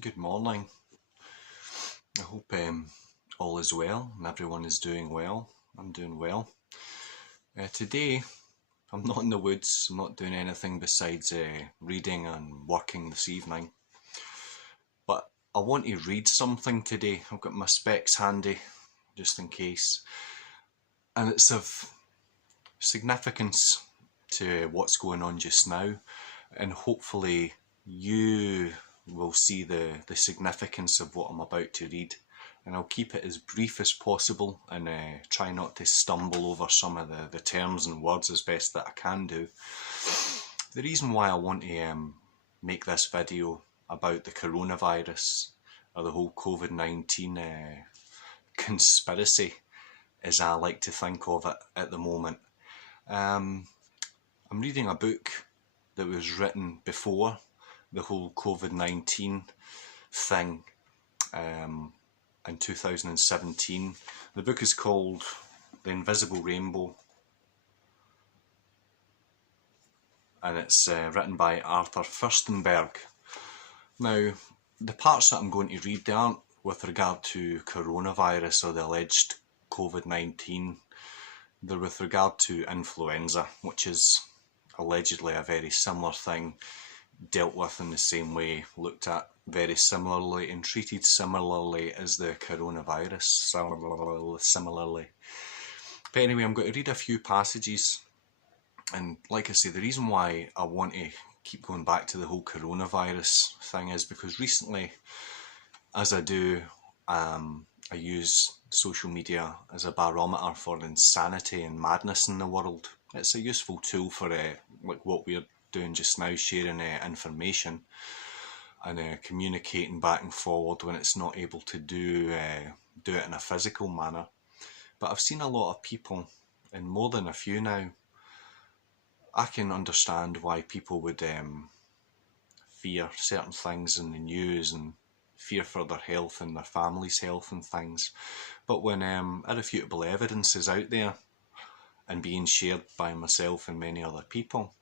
Good morning. I hope all is well and everyone is doing well. I'm doing well. Today, I'm not in the woods. I'm not doing anything besides reading and working this evening. But I want to read something today. I've got my specs handy, just in case. And it's of significance to what's going on just now. And hopefully you will see the significance of what I'm about to read. And I'll keep it as brief as possible and try not to stumble over some of the terms and words as best that I can do. The reason why I want to make this video about the coronavirus or the whole COVID-19 conspiracy, as I like to think of it at the moment. I'm reading a book that was written before the whole COVID-19 thing in 2017. The book is called The Invisible Rainbow, and it's written by Arthur Firstenberg. Now, the parts that I'm going to read, they aren't with regard to coronavirus or the alleged COVID-19. They're with regard to influenza, which is allegedly a very similar thing, dealt with in the same way, looked at very similarly and treated similarly as the coronavirus, similarly. But anyway, I'm going to read a few passages, and like I say, the reason why I want to keep going back to the whole coronavirus thing is because recently, as I do, I use social media as a barometer for insanity and madness in the world. It's a useful tool for like what we're doing just now, sharing information and communicating back and forward when it's not able to do it in a physical manner. But I've seen a lot of people, and more than a few now. I can understand why people would fear certain things in the news and fear for their health and their family's health and things. But when irrefutable evidence is out there and being shared by myself and many other people,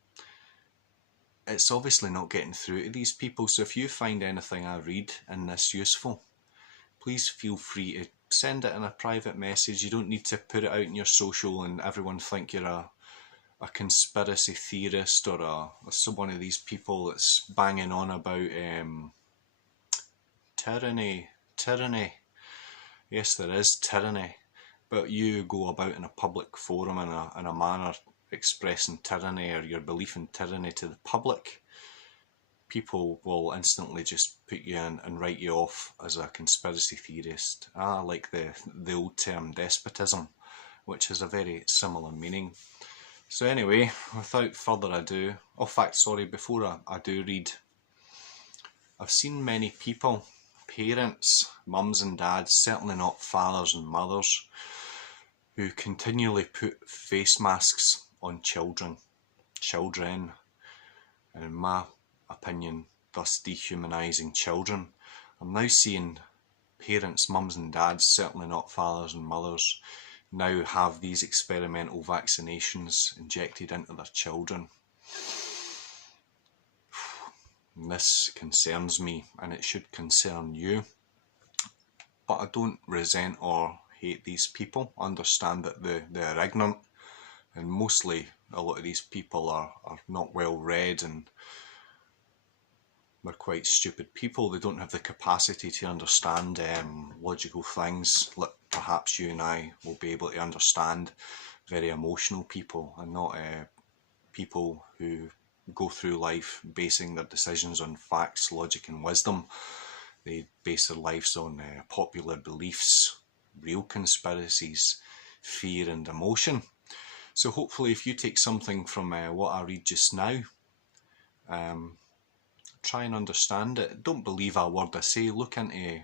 it's obviously not getting through to these people. So if you find anything I read in this useful, please feel free to send it in a private message. You don't need to put it out in your social and everyone think you're a conspiracy theorist or one of these people that's banging on about tyranny. Yes, there is tyranny, but you go about in a public forum in a manner expressing tyranny or your belief in tyranny to the public, people will instantly just put you in and write you off as a conspiracy theorist. Like the old term despotism, which has a very similar meaning. So anyway, without further ado, before I do read, I've seen many people, parents, mums and dads, certainly not fathers and mothers, who continually put face masks on children, and in my opinion, thus dehumanising children. I'm now seeing parents, mums and dads, certainly not fathers and mothers, now have these experimental vaccinations injected into their children. And this concerns me, and it should concern you. But I don't resent or hate these people. I understand that they're ignorant, and mostly a lot of these people are not well read and they're quite stupid people. They don't have the capacity to understand logical things like perhaps you and I will be able to understand. Very emotional people, and not people who go through life basing their decisions on facts, logic and wisdom. They base their lives on popular beliefs, real conspiracies, fear and emotion. So hopefully if you take something from what I read just now, try and understand it. Don't believe a word I say. Look into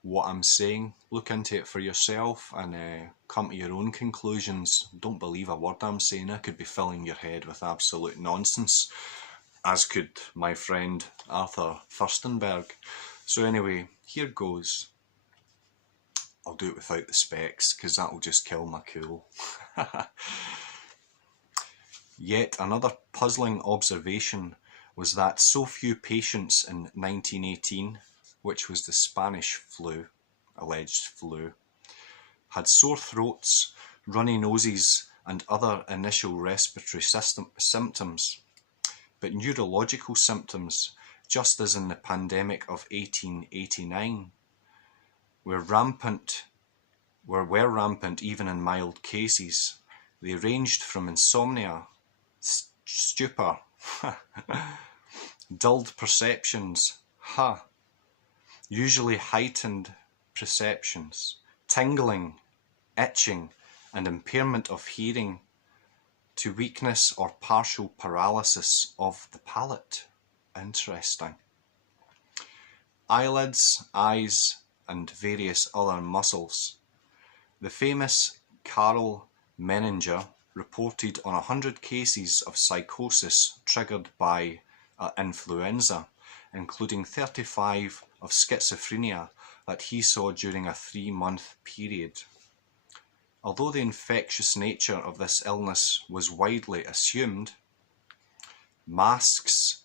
what I'm saying. Look into it for yourself and come to your own conclusions. Don't believe a word I'm saying. I could be filling your head with absolute nonsense, as could my friend Arthur Firstenberg. So anyway, here goes. I'll do it without the specs because that will just kill my cool. Yet another puzzling observation was that so few patients in 1918 which was the Spanish flu, alleged flu, had sore throats, runny noses, and other initial respiratory symptoms. But neurological symptoms, just as in the pandemic of 1889, were rampant even in mild cases. They ranged from insomnia, stupor, dulled perceptions, usually heightened perceptions, tingling, itching, and impairment of hearing, to weakness or partial paralysis of the palate. Interesting. Eyelids, eyes, and various other muscles. The famous Karl Menninger reported on 100 cases of psychosis triggered by influenza, including 35 of schizophrenia that he saw during a 3-month period. Although the infectious nature of this illness was widely assumed, masks,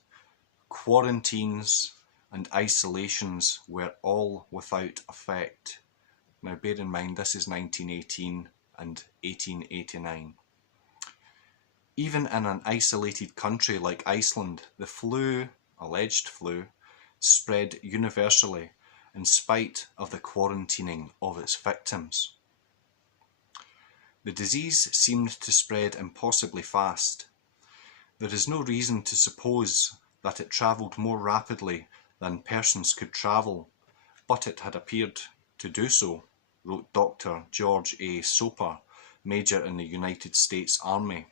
quarantines, and isolations were all without effect. Now bear in mind, this is 1918 and 1889. Even in an isolated country like Iceland, the flu, alleged flu, spread universally in spite of the quarantining of its victims. The disease seemed to spread impossibly fast. There is no reason to suppose that it travelled more rapidly than persons could travel, but it had appeared to do so, wrote Dr. George A. Soper, Major in the United States Army.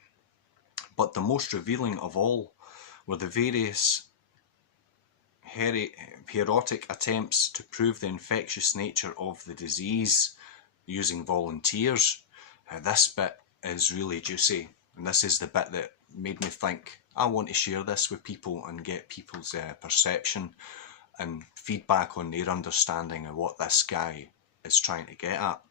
But the most revealing of all were the various heroic attempts to prove the infectious nature of the disease using volunteers. Now this bit is really juicy, and this is the bit that made me think, I want to share this with people and get people's perception and feedback on their understanding of what this guy is trying to get at.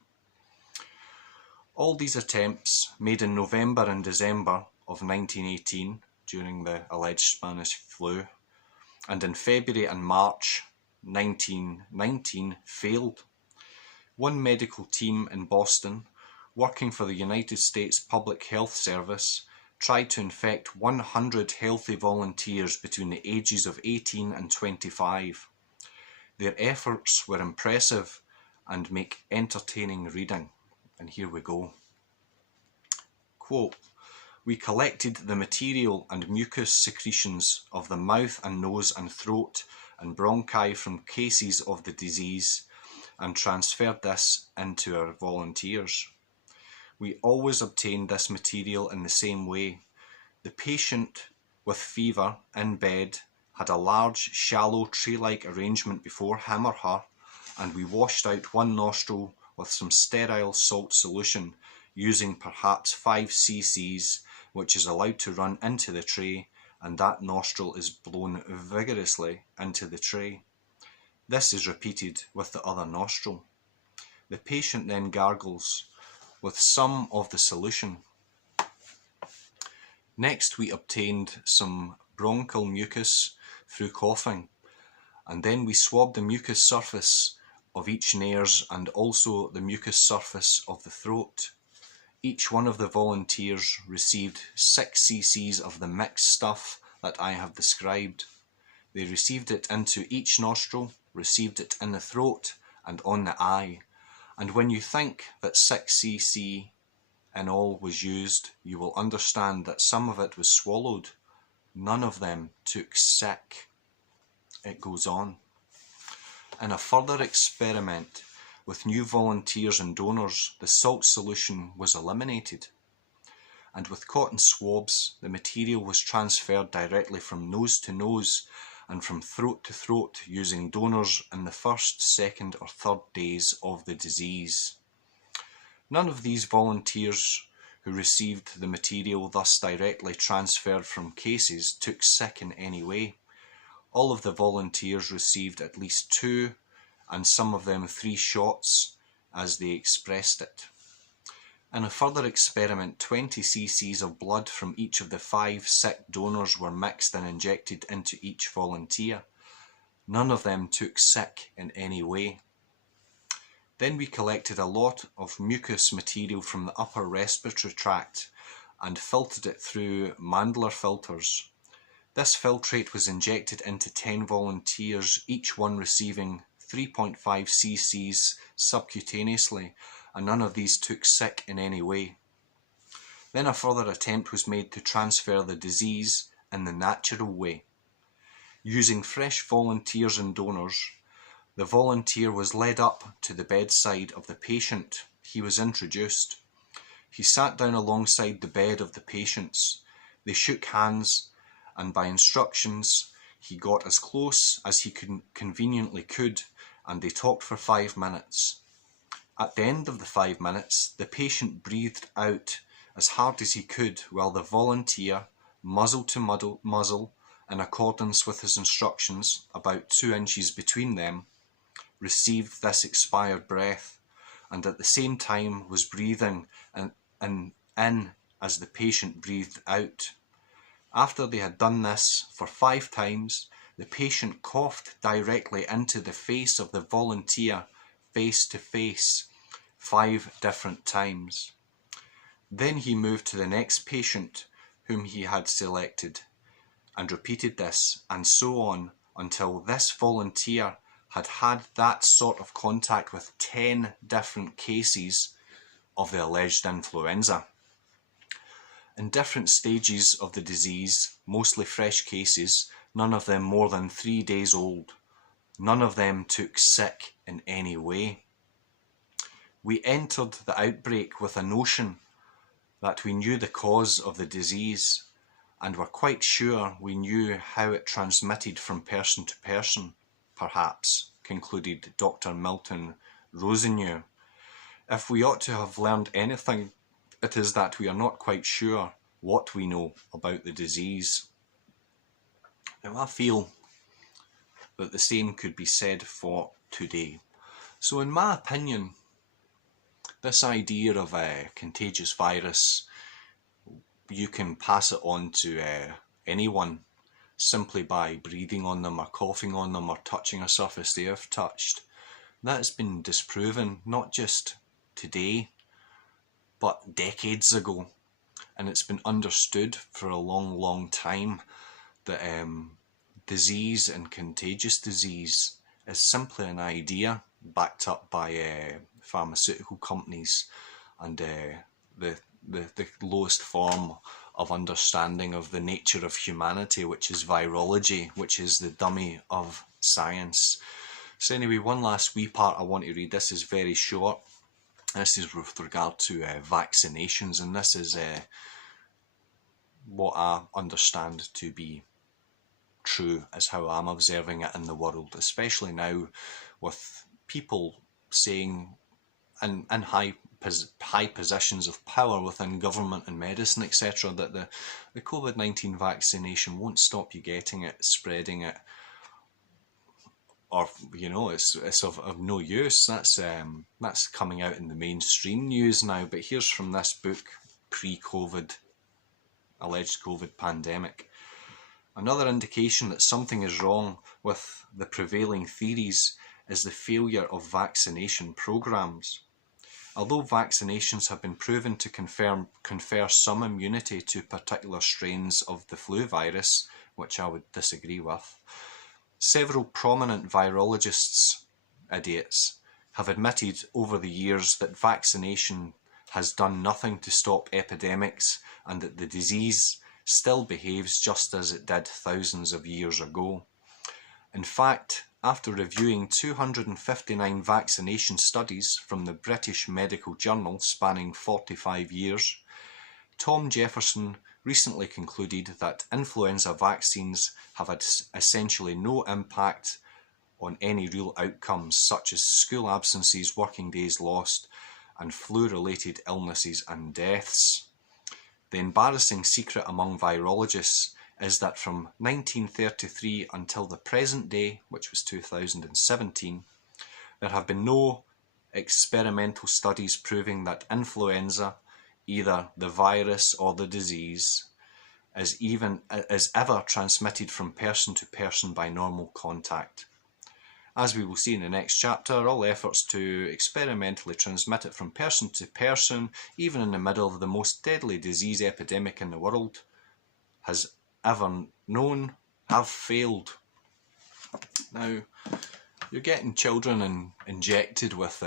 All these attempts, made in November and December of 1918 during the alleged Spanish flu, and in February and March 1919, failed. One medical team in Boston, working for the United States Public Health Service, tried to infect 100 healthy volunteers between the ages of 18 and 25. Their efforts were impressive and make entertaining reading. And here we go. Quote, "We collected the material and mucous secretions of the mouth and nose and throat and bronchi from cases of the disease and transferred this into our volunteers. We always obtained this material in the same way. The patient with fever in bed had a large, shallow, tray-like arrangement before him or her, and we washed out one nostril with some sterile salt solution using perhaps 5 cc's, which is allowed to run into the tray, and that nostril is blown vigorously into the tray. This is repeated with the other nostril. The patient then gargles with some of the solution. Next we obtained some bronchial mucus through coughing, and then we swabbed the mucous surface of each nares and also the mucous surface of the throat. Each one of the volunteers received 6 cc's of the mixed stuff that I have described. They received it into each nostril, received it in the throat and on the eye. And when you think that 6 cc in all was used, you will understand that some of it was swallowed. None of them took sick." It goes on. In a further experiment with new volunteers and donors, the salt solution was eliminated. And with cotton swabs, the material was transferred directly from nose to nose and from throat to throat using donors in the first, second or third days of the disease. None of these volunteers who received the material thus directly transferred from cases took sick in any way. All of the volunteers received at least 2 and some of them 3 shots, as they expressed it. In a further experiment, 20 cc's of blood from each of the 5 sick donors were mixed and injected into each volunteer. None of them took sick in any way. Then we collected a lot of mucous material from the upper respiratory tract and filtered it through Mandler filters. This filtrate was injected into 10 volunteers, each one receiving 3.5 cc's subcutaneously, and none of these took sick in any way. Then a further attempt was made to transfer the disease in the natural way. Using fresh volunteers and donors, the volunteer was led up to the bedside of the patient. He was introduced. He sat down alongside the bed of the patients. They shook hands, and by instructions, he got as close as he conveniently could, and they talked for 5 minutes. At the end of the 5 minutes, the patient breathed out as hard as he could, while the volunteer, muzzle to muzzle, in accordance with his instructions, about 2 inches between them, received this expired breath, and at the same time was breathing in as the patient breathed out. After they had done this for 5 times, the patient coughed directly into the face of the volunteer, face to face, 5 different times. Then he moved to the next patient whom he had selected, and repeated this, and so on, until this volunteer had had that sort of contact with 10 different cases of the alleged influenza. In different stages of the disease, mostly fresh cases, none of them more than 3 days old. None of them took sick in any way. We entered the outbreak with a notion that we knew the cause of the disease, and were quite sure we knew how it transmitted from person to person, perhaps, concluded Dr. Milton Rosenew. If we ought to have learned anything, it is that we are not quite sure what we know about the disease. Now, I feel that the same could be said for today. So in my opinion, this idea of a contagious virus, you can pass it on to anyone simply by breathing on them or coughing on them or touching a surface they have touched. That has been disproven, not just today, but decades ago. And it's been understood for a long, long time that disease and contagious disease is simply an idea backed up by pharmaceutical companies and the lowest form of understanding of the nature of humanity, which is virology, which is the dummy of science. So anyway, one last wee part I want to read. This is very short. This is with regard to vaccinations, and this is what I understand to be true, is how I'm observing it in the world, especially now with people saying in high positions of power within government and medicine, etc., that the COVID-19 vaccination won't stop you getting it, spreading it, or, you know, it's of no use. That's coming out in the mainstream news now. But here's from this book, Pre-COVID, Alleged COVID Pandemic. Another indication that something is wrong with the prevailing theories is the failure of vaccination programs. Although vaccinations have been proven to confer some immunity to particular strains of the flu virus, which I would disagree with, several prominent virologists, idiots, have admitted over the years that vaccination has done nothing to stop epidemics and that the disease still behaves just as it did thousands of years ago. In fact, after reviewing 259 vaccination studies from the British Medical Journal spanning 45 years, Tom Jefferson recently concluded that influenza vaccines have had essentially no impact on any real outcomes such as school absences, working days lost, and flu-related illnesses and deaths. The embarrassing secret among virologists is that from 1933 until the present day, which was 2017, there have been no experimental studies proving that influenza, either the virus or the disease, is ever transmitted from person to person by normal contact. As we will see in the next chapter, all efforts to experimentally transmit it from person to person, even in the middle of the most deadly disease epidemic in the world has ever known, have failed. Now, you're getting children injected with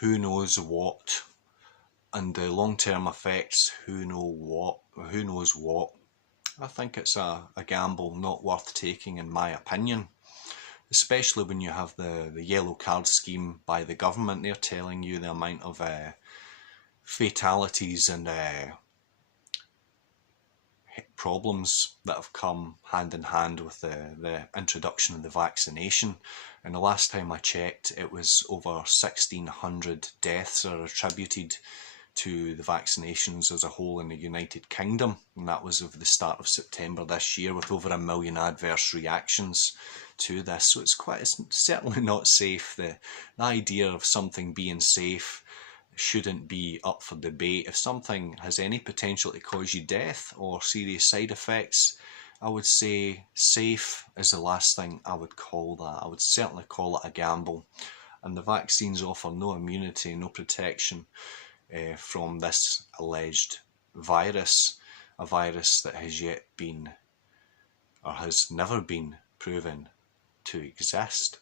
who knows what, and the long-term effects, who knows what. I think it's a gamble not worth taking, in my opinion. Especially when you have the yellow card scheme by the government. They're telling you the amount of fatalities and problems that have come hand in hand with the introduction of the vaccination. And the last time I checked, it was over 1,600 deaths are attributed to the vaccinations as a whole in the United Kingdom, and that was of the start of September this year, with over 1 million adverse reactions to this. So it's certainly not safe. The idea of something being safe shouldn't be up for debate. If something has any potential to cause you death or serious side effects, I would say safe is the last thing I would call that. I would certainly call it a gamble. And the vaccines offer no immunity, no protection from this alleged virus, a virus that has yet been, or has never been proven to exist.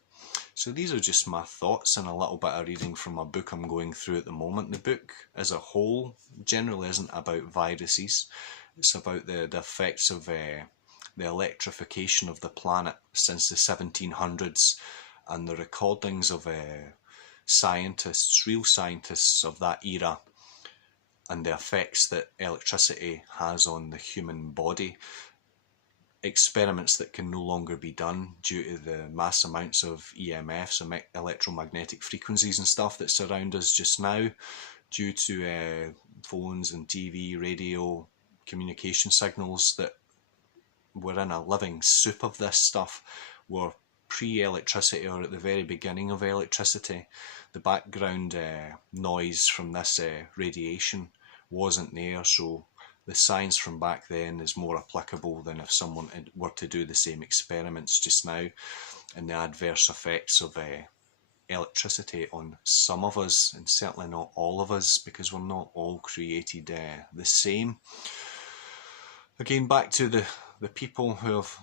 So these are just my thoughts and a little bit of reading from a book I'm going through at the moment. The book as a whole generally isn't about viruses. It's about the effects of the electrification of the planet since the 1700s, and the recordings of scientists, real scientists of that era, and the effects that electricity has on the human body. Experiments that can no longer be done due to the mass amounts of EMFs, electromagnetic frequencies and stuff that surround us just now, due to phones and TV, radio, communication signals that were in a living soup of this stuff, were pre-electricity or at the very beginning of electricity. The background noise from this radiation wasn't there, so the science from back then is more applicable than if someone were to do the same experiments just now. And the adverse effects of electricity on some of us, and certainly not all of us, because we're not all created the same. Again, back to the people who have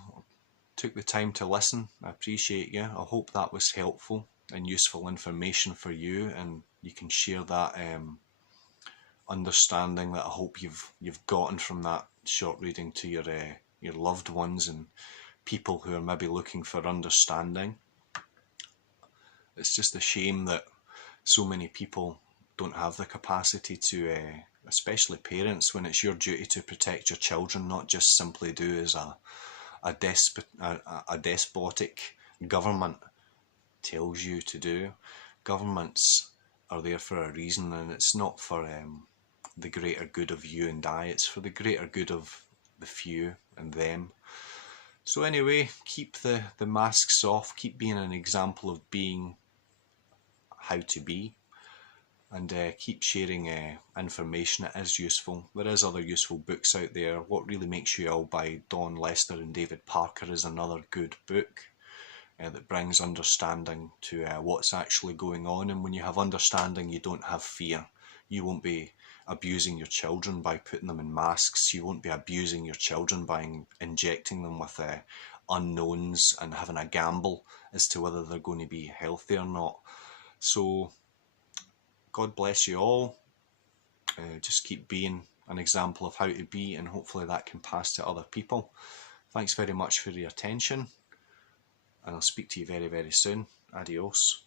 took the time to listen. I appreciate you. I hope that was helpful and useful information for you, and you can share that understanding that I hope you've gotten from that short reading to your loved ones and people who are maybe looking for understanding. It's just a shame that so many people don't have the capacity to, especially parents, when it's your duty to protect your children, not just simply do as a despotic government tells you to do. Governments are there for a reason, and it's not for the greater good of you and I, it's for the greater good of the few and them. So anyway, keep the masks off, keep being an example of being how to be, and keep sharing information that is useful. There is other useful books out there. What Really Makes You Ill by Dawn Lester and David Parker is another good book that brings understanding to what's actually going on. And when you have understanding, you don't have fear. You won't be abusing your children by putting them in masks. You won't be abusing your children by injecting them with unknowns and having a gamble as to whether they're going to be healthy or not. So God bless you all. Just keep being an example of how to be, and hopefully that can pass to other people. Thanks very much for your attention, and I'll speak to you very, very soon. Adios.